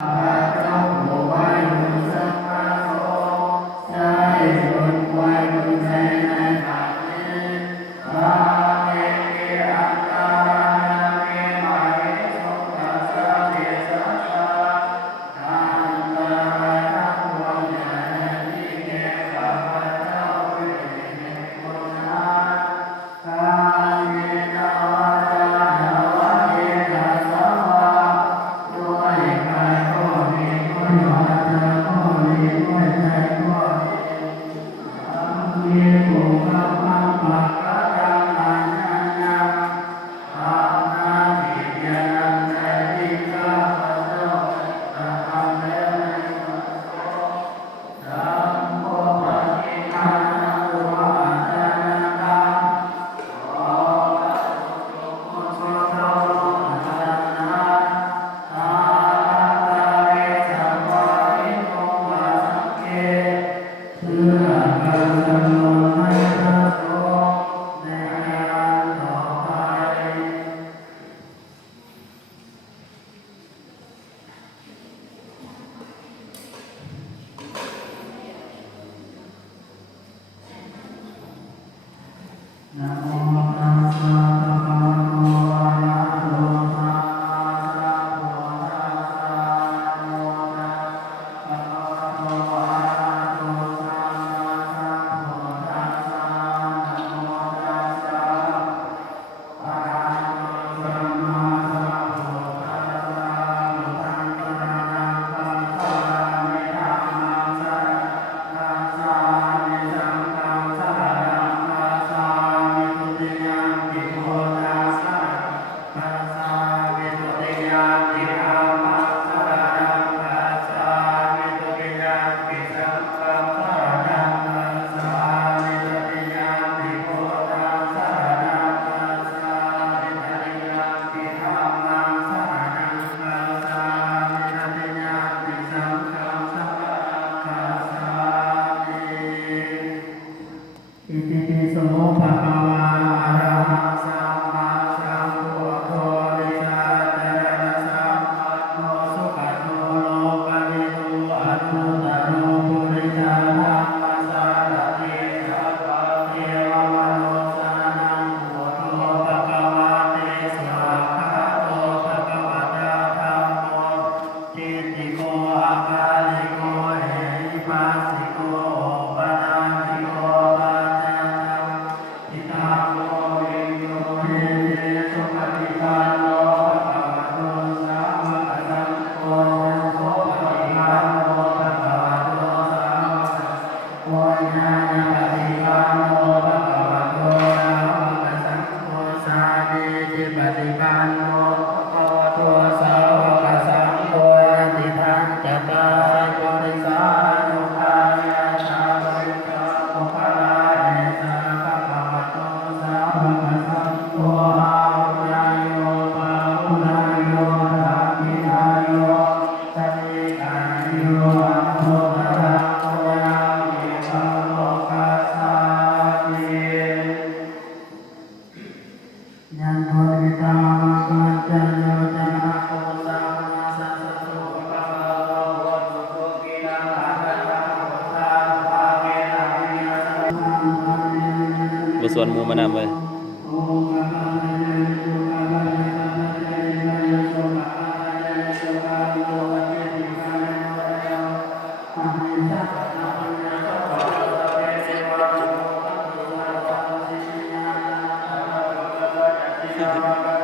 ข้าพเจ้าขอไหว้บูชาพระสงฆ์ได้ทนไว้บูชาในบัดนี้พระเมตติอันตรายเมมาเอสงตัสสะเทสัสสะอันตรายทั้งปวงอย่าได้มีแก่ข้าพเจ้าด้วยในคนนั้นการเมตตาวาจาภาวะเทนะสัมมาด้วยกายก็ดีด้วยวาจาก็ดีด้วยใจก็ดีทั้งมีผู้เข้ามาปักกะจังอันนั้นยังทำหน้าที่อย่างใดที่ข้าพเจ้ากระทำแล้วในสังคมทั้งพวกปฏิฆานะตัวอาจารย์ธรรมขอพระองค์ทรงโปรดอาจารย์นั้นอาตาเวสัมมาวิโมวะสังเกเพื่อการดำรงให้พระสงฆ์ในการต่อไปนะโมตัสสะภะคะวะโตอะระหะโตสัมมาสัมพุทธัสสะนะโมตัสสะภะคะวะโตอะระหะโตสัมมาสัมพุทธัสสะนะโมตัสสะอะระหะโตสัมมาสัมพุทธัสสะพุทธังสรณังคัจฉามิธัมมังสรณังคัจฉามิสังฆังสรณังคัจฉามิทุติยัมปิพุทธัสสะคัจฉามิทุติยัมปิธัมมังสรณังคัจฉามิทุติยัมปิสังฆังสรณังคัจฉามิทุติยัมปิพุทธังสรณังคัจฉามิทุติยัมปิธัมมังสรณังคัจฉามิทุติยัมปิสังฆังสรณังคัจฉามิ อิติปิโสภะคะวะอะระหังสัมมาสัมพุทโธวิชาจารณสัมปันโนสุขโตโลกวิทูอนุตตโรปุริสธรรมสารถิสัพพะเทวมนุสสานังพุทโธภะคะวะเตสวากขาโตภะคะวะตาธัมโมจิตติโกอาคาลิโกเอหิปัสสิโกปะนาติโกปัจจตังทิฏฐังโมวิโยเทเตสุปฏิปันโนภะคะวะโตสาวกสังโฆยังโสปฏิปันโนภะคะวะโตสาวกสังโฆญาณปฏิปันโนภะคะวะโตสาวกสังโฆสามีจิปฏิปันโนภะคะวะโตสาวกสังโฆยันติทังจตาริปุริสานุภาเวชาบริกาปุคลาเอสาภะคะวะโตสาวกสังโฆอาหุนายโยปาหุนายโยทักขินายโยสันติกายโยอัมโภทรังโฆยังอิปังโลกัสสามิยันโทวิตามังคัจจโยจนะโกสัมมาสัสสะโสภะคะวะโตสุโขกินังอาคัจจังโอทาภาเวนะวิยาสัมมาสัมมิ บ่ส่วนหมู่มานำเว้ย โอภะคะวะเตสุขะวะเตสัพพะเตวิมัยสุขะวะเตสุขะโลกะเตติกาเนโนเยอะหิสัพพะนาปัญญาสัพพะโตเวเสวะโตตัสสะสัพพะสิยานะภะคะวะโตอะระหะโตสัมมา